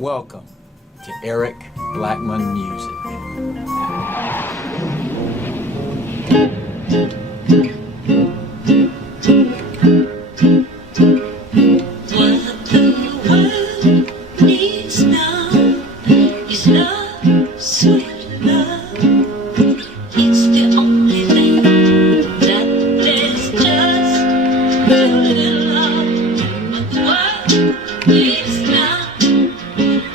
Welcome to Eric Blackmon Music. What the world needs now is love, sweet love. It's the only thing that there's just a little love. What the world needs now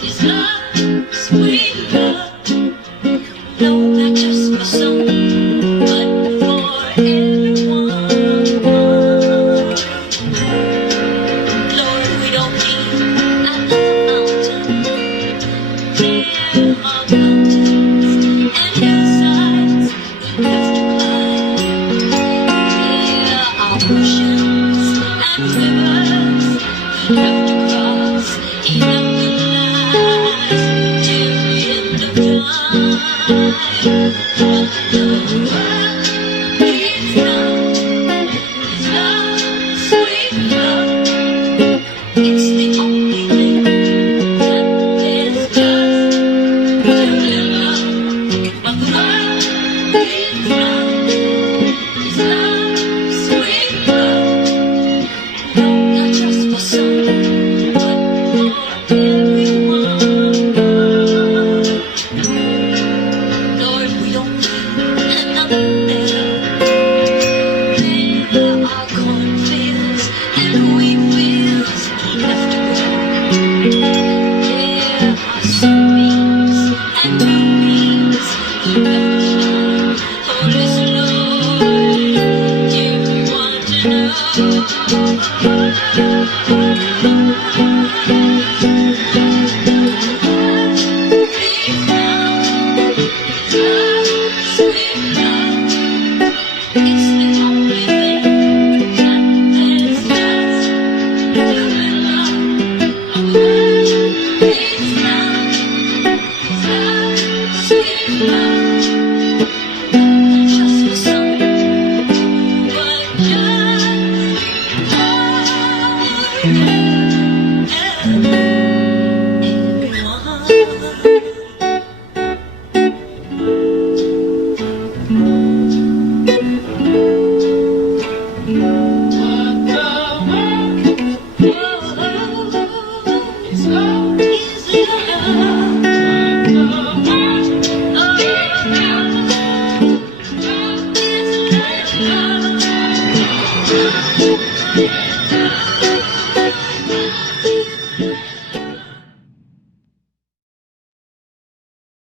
is love, sweet love. No, not just for some, but for everyone. Lord, we don't need another mountain. There are mountains and hillsides we have to climb. There are oceans and rivers we have to cross in our lives till the end of time. What the world needs now is love, sweet love. It's the only thing that there's just a little love. What the world needs now is love, sweet love. No, not just for some, but for everyone. Lord, we don't need another meadow. There are cornfields and wheat fields left to grow. There are sunbeams and moonbeams left to shine. Oh, listen, Lord, you want to know. Please now, love, sweet love. It's the only thing that there's just a little love. What the world needs now is love, sweet love. Not just for some, but just for everyone. Is love. Is love.